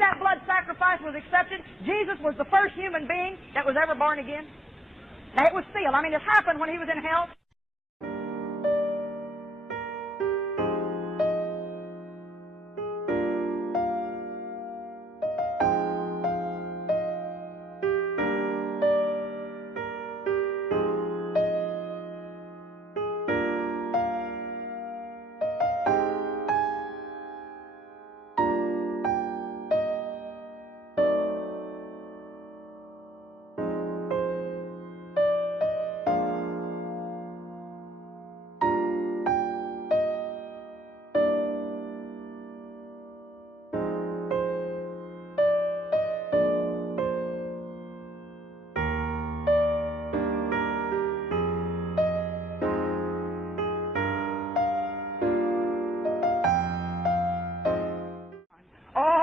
that blood sacrifice was accepted? Jesus was the first human being that was ever born again. Now, it was sealed. I mean, it happened when he was in hell.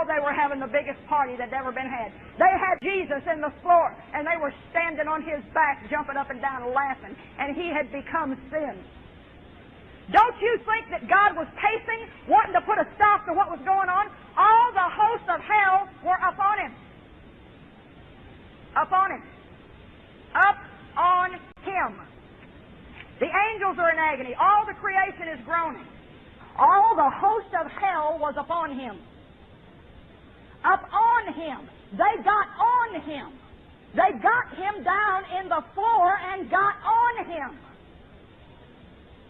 They were having the biggest party that ever been had. They had Jesus in the floor, and they were standing on his back, jumping up and down, laughing, and he had become sin. Don't you think that God was pacing, wanting to put a stop to what was going on? All the hosts of hell were upon him. Upon him. Up on him. The angels are in agony. All the creation is groaning. All the host of hell was upon him. Up on him. They got on him. They got him down in the floor and got on him.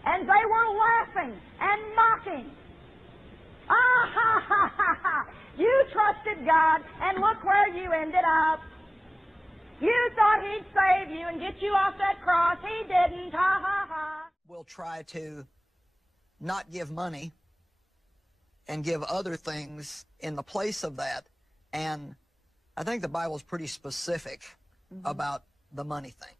And they were laughing and mocking. Ah, ha, ha, ha, ha. You trusted God, and look where you ended up. You thought he'd save you and get you off that cross. He didn't. Ha, ha, ha. We'll try to not give money and give other things in the place of that. And I think the Bible's pretty specific about the money thing.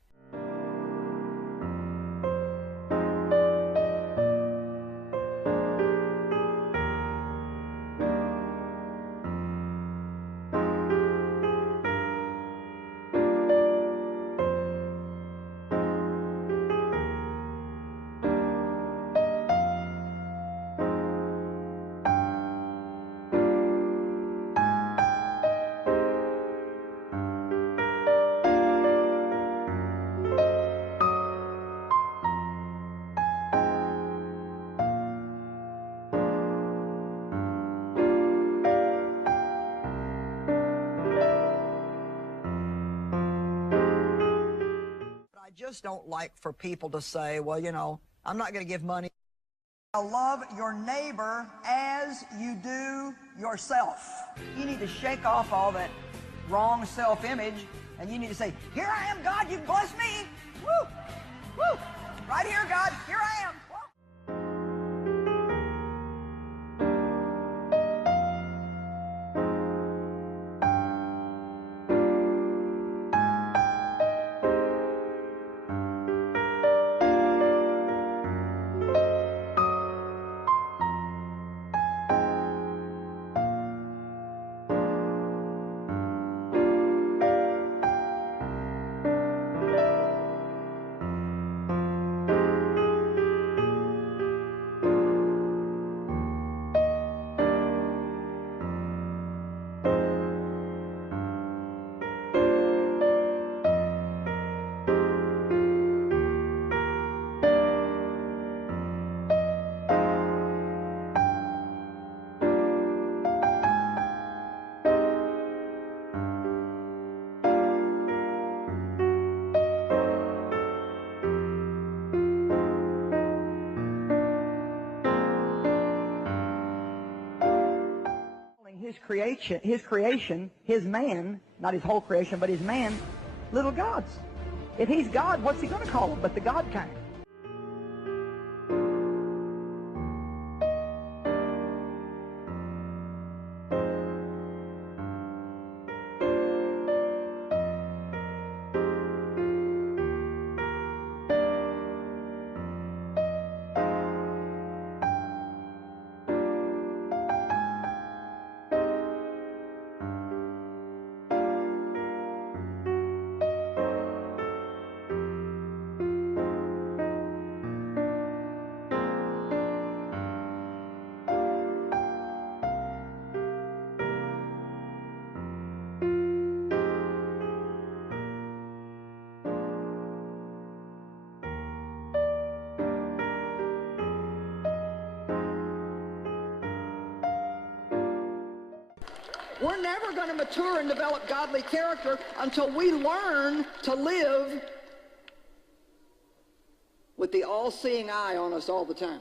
I just don't like for people to say, well, you know, I'm not going to give money. Love your neighbor as you do yourself. You need to shake off all that wrong self-image, and you need to say, here I am, God, you bless me. Woo! Woo! Right here, God, here I am. His creation, his man, not his whole creation, but his man, little gods. If he's God, what's he going to call them but the God kind? We're never going to mature and develop godly character until we learn to live with the all-seeing eye on us all the time.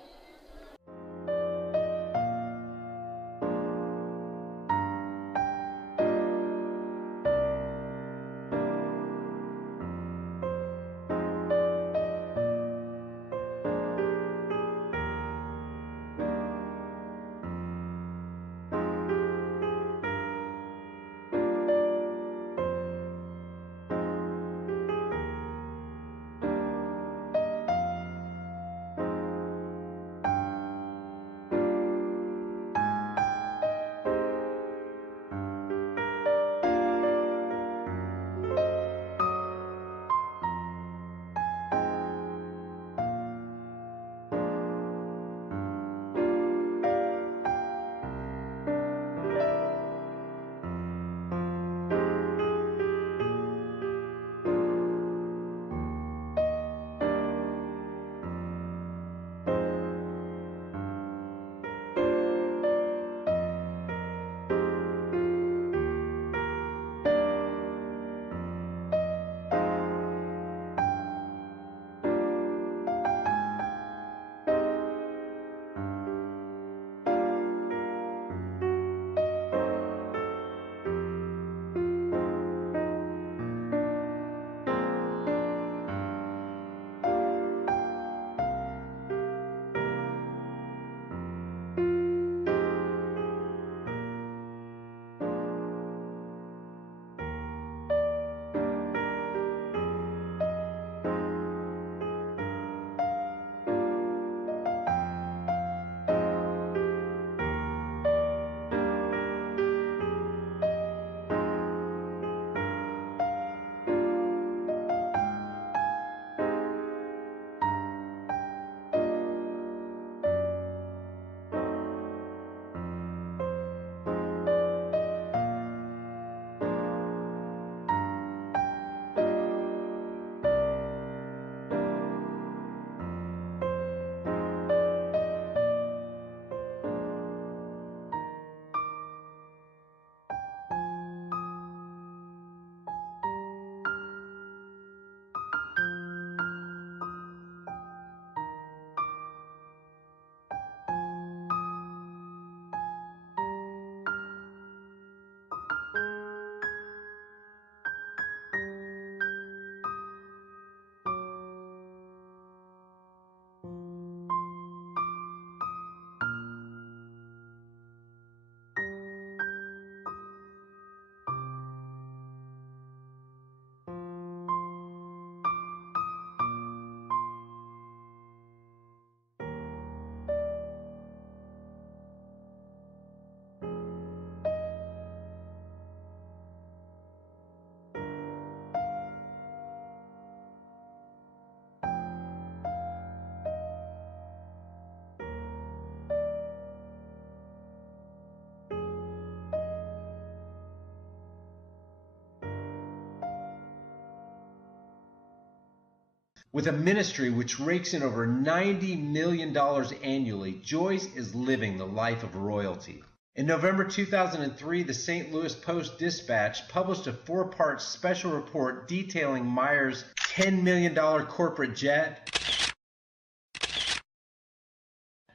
With a ministry which rakes in over $90 million annually, Joyce is living the life of royalty. In November 2003, the St. Louis Post-Dispatch published a 4-part special report detailing Meyer's $10 million corporate jet,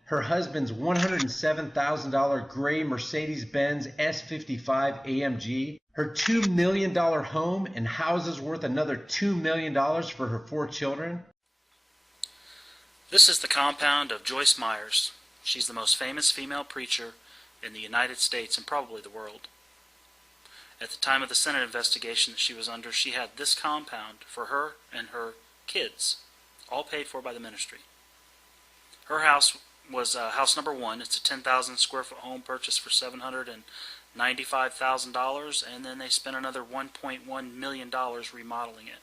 her husband's $107,000 gray Mercedes-Benz S55 AMG, her $2 million home, and houses worth another $2 million for her 4 children. This is the compound of Joyce Myers. She's the most famous female preacher in the United States and probably the world. At the time of the Senate investigation that she was under, she had this compound for her and her kids, all paid for by the ministry. Her house was house number 1. It's a 10,000 square foot home purchased for $795,000, and then they spent another $1.1 million remodeling it.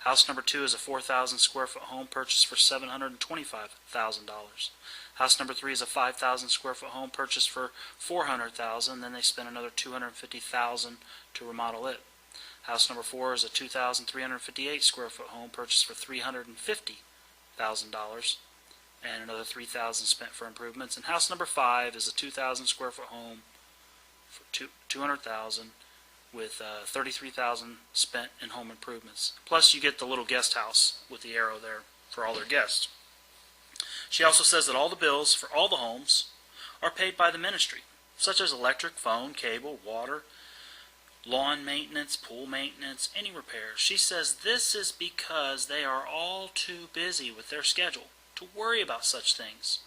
House number 2 is a 4,000 square foot home purchased for $725,000. House number 3 is a 5,000 square foot home purchased for $400,000. Then they spent another $250,000 to remodel it. House number 4 is a 2,358 square foot home purchased for $350,000, and another $3,000 spent for improvements. And house number 5 is a 2,000 square foot home for $200,000, with $33,000 spent in home improvements. Plus, you get the little guest house with the arrow there for all their guests. She also says that all the bills for all the homes are paid by the ministry, such as electric, phone, cable, water, lawn maintenance, pool maintenance, any repairs. She says this is because they are all too busy with their schedule to worry about such things.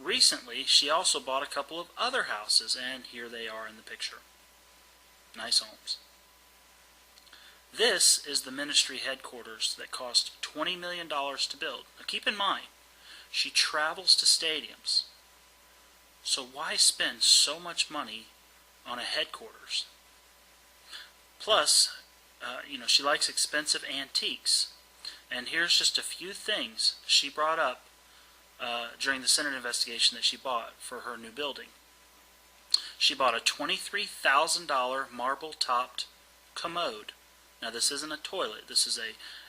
Recently, she also bought a couple of other houses, and here they are in the picture. Nice homes. This is the ministry headquarters that cost $20 million to build. Now keep in mind, she travels to stadiums. So why spend so much money on a headquarters? Plus, she likes expensive antiques. And here's just a few things she brought up during the Senate investigation that she bought for her new building. She bought a $23,000 marble-topped commode. Now this isn't a toilet. This is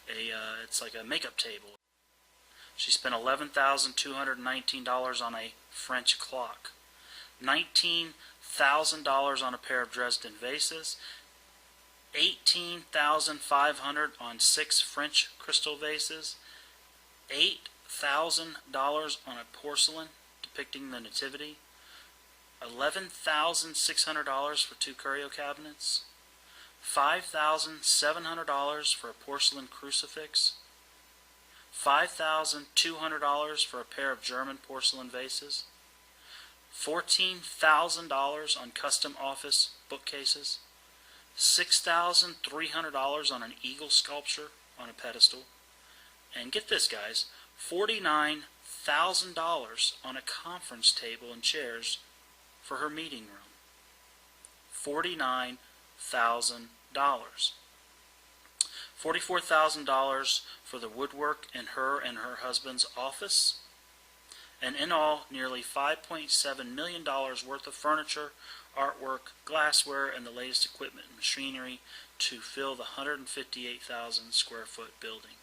it's like a makeup table. She spent $11,219 on a French clock, $19,000 on a pair of Dresden vases, $18,500 on 6 French crystal vases, $8,000 on a porcelain depicting the Nativity, $11,600 for 2 curio cabinets, $5,700 for a porcelain crucifix, $5,200 for a pair of German porcelain vases, $14,000 on custom office bookcases, $6,300 on an eagle sculpture on a pedestal, and get this, guys, $49,000 on a conference table and chairs for her meeting room. $49,000. $44,000 for the woodwork in her and her husband's office, and in all, nearly $5.7 million worth of furniture, artwork, glassware, and the latest equipment and machinery to fill the 158,000 square foot building.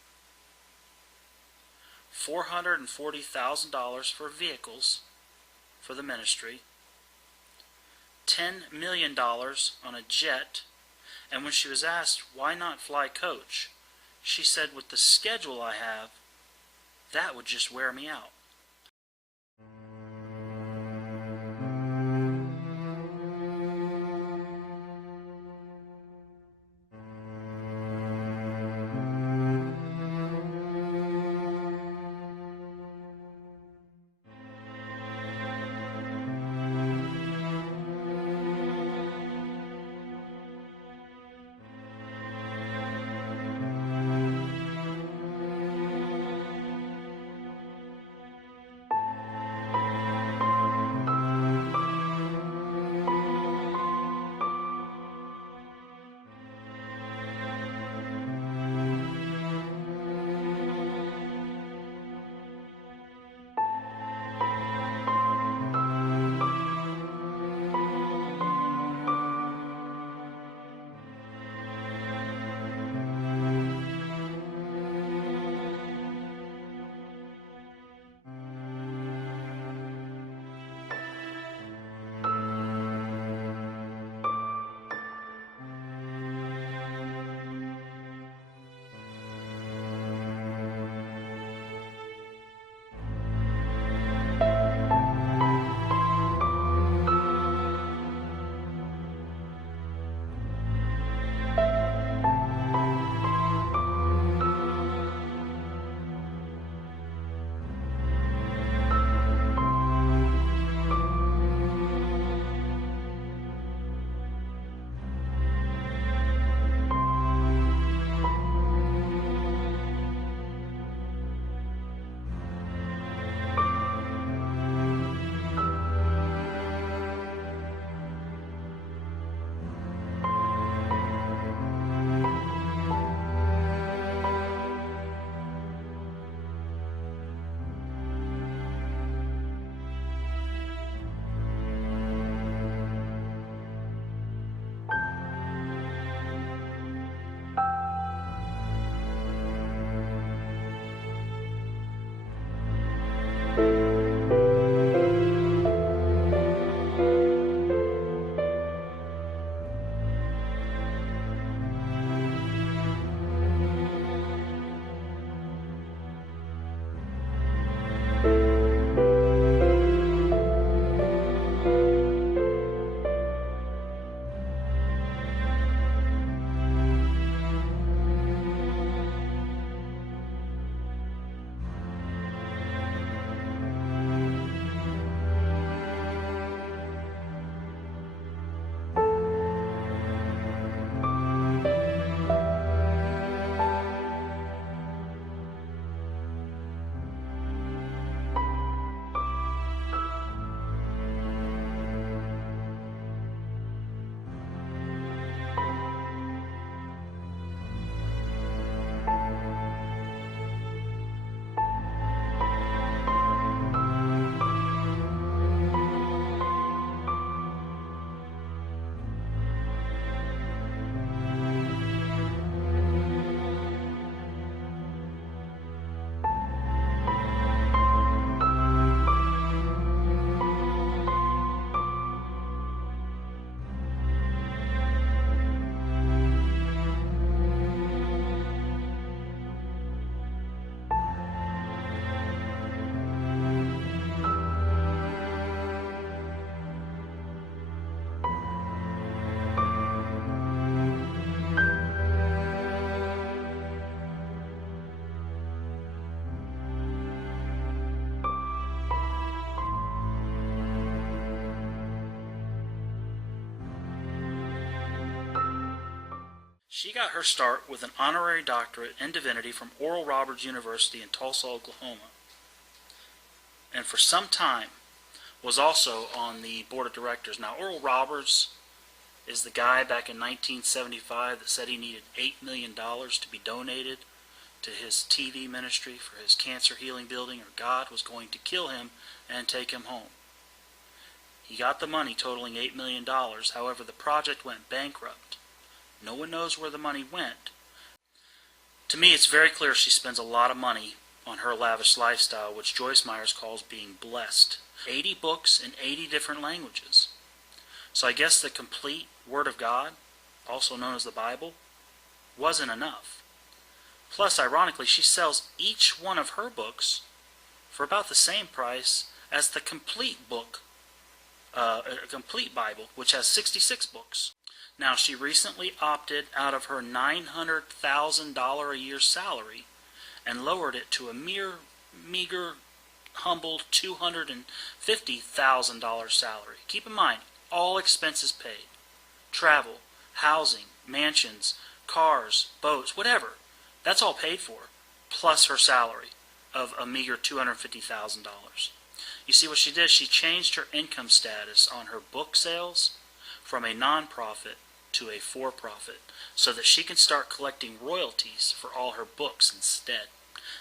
$440,000 for vehicles for the ministry, $10 million on a jet, and when she was asked why not fly coach, she said, with the schedule I have, that would just wear me out. She got her start with an honorary doctorate in divinity from Oral Roberts University in Tulsa, Oklahoma, and for some time was also on the board of directors. Now, Oral Roberts is the guy back in 1975 that said he needed $8 million to be donated to his TV ministry for his cancer healing building, or God was going to kill him and take him home. He got the money totaling $8 million. However, the project went bankrupt. No one knows where the money went. To me, it's very clear she spends a lot of money on her lavish lifestyle, which Joyce Meyer calls being blessed. 80 books in 80 different languages. So I guess the complete Word of God, also known as the Bible, wasn't enough. Plus, ironically, she sells each one of her books for about the same price as the complete book, a complete Bible, which has 66 books. Now, she recently opted out of her $900,000 a year salary and lowered it to a meager, humble $250,000 salary. Keep in mind, all expenses paid. Travel, housing, mansions, cars, boats, whatever. That's all paid for, plus her salary of a meager $250,000. You see what she did? She changed her income status on her book sales from a non-profit to a for-profit so that she can start collecting royalties for all her books instead.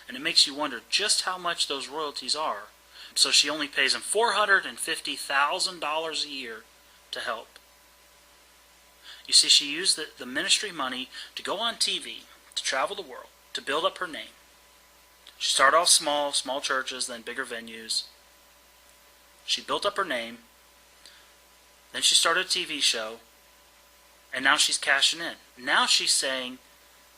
And it makes you wonder just how much those royalties are. So she only pays them $450,000 a year to help. You see, she used the ministry money to go on TV, to travel the world, to build up her name. She started off small churches, then bigger venues. She built up her name. Then she started a TV show. And now she's cashing in. Now she's saying,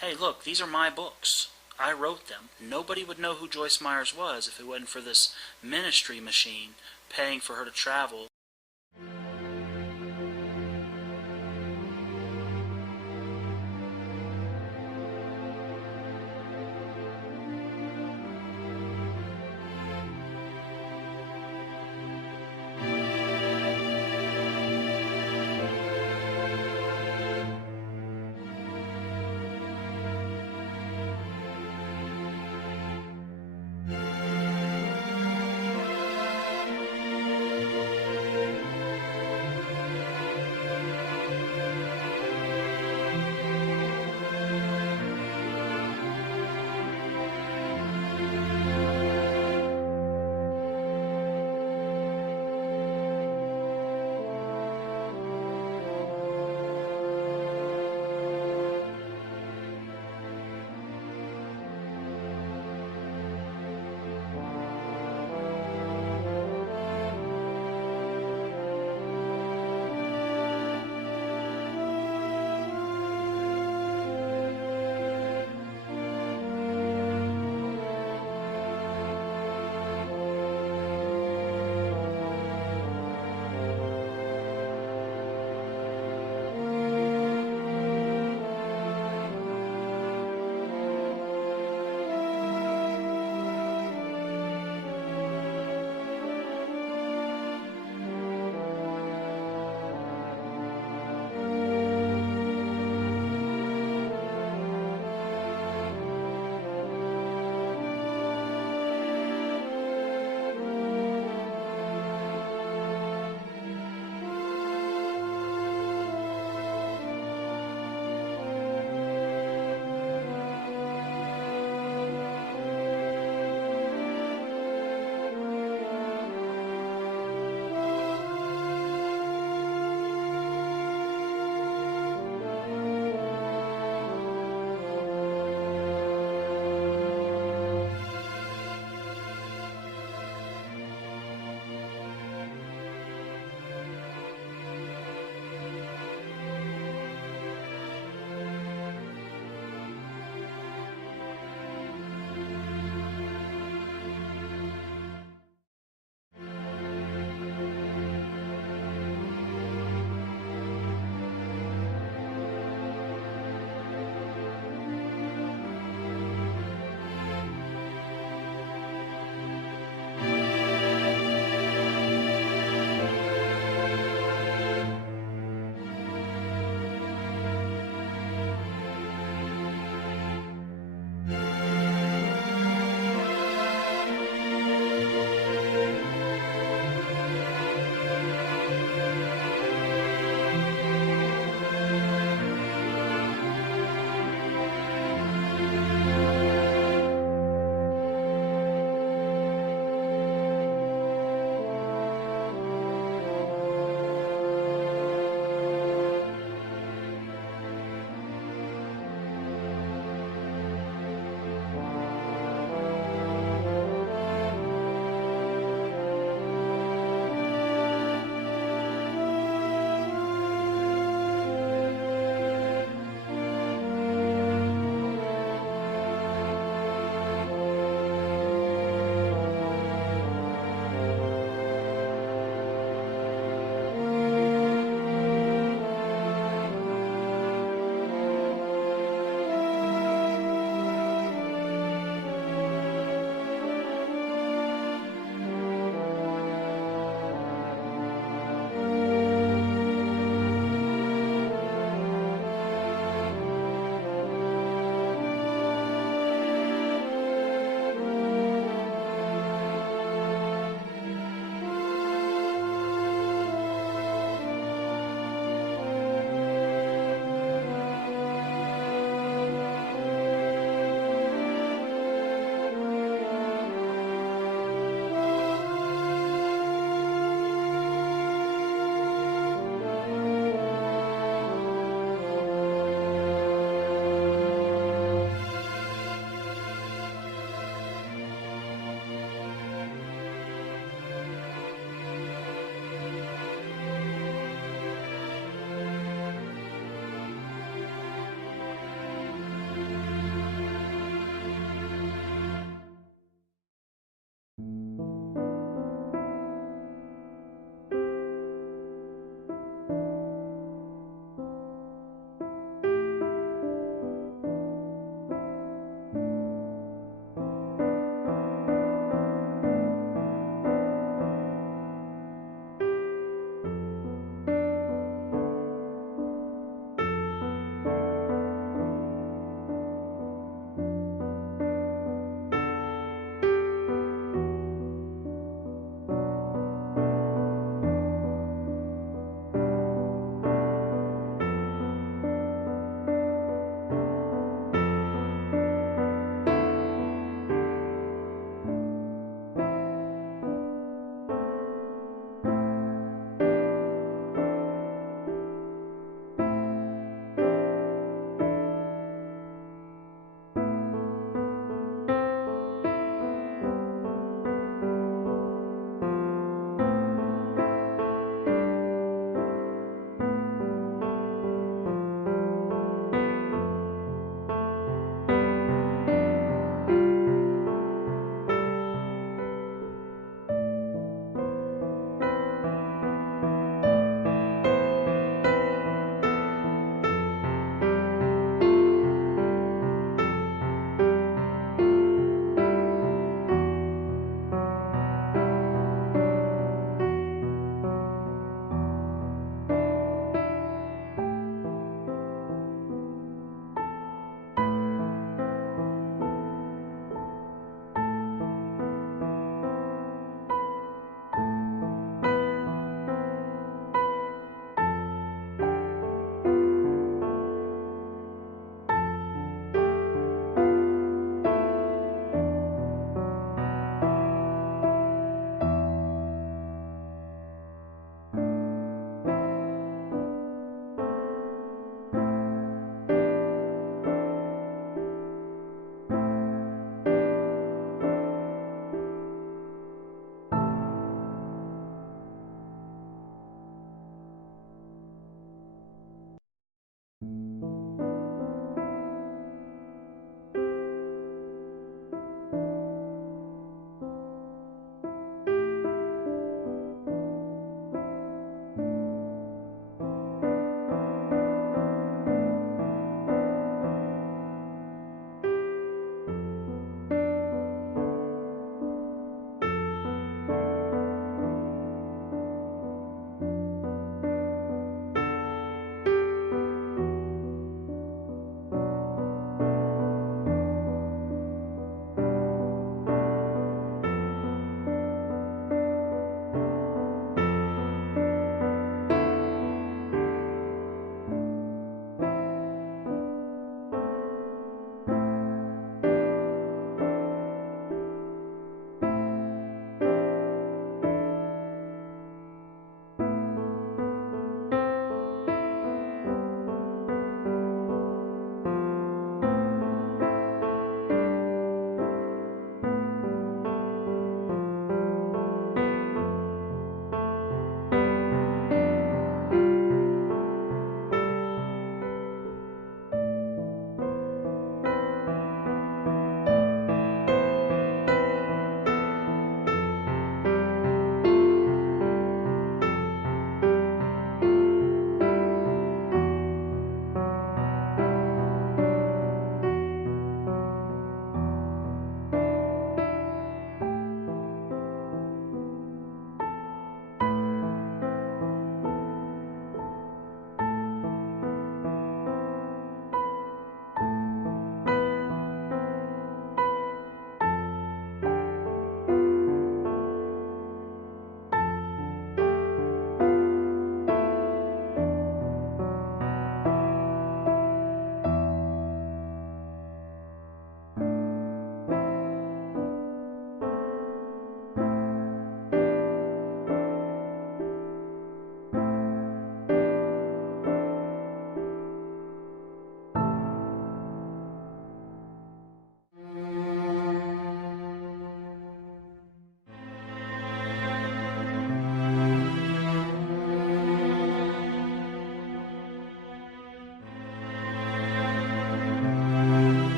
hey, look, these are my books. I wrote them. Nobody would know who Joyce Meyer was if it wasn't for this ministry machine paying for her to travel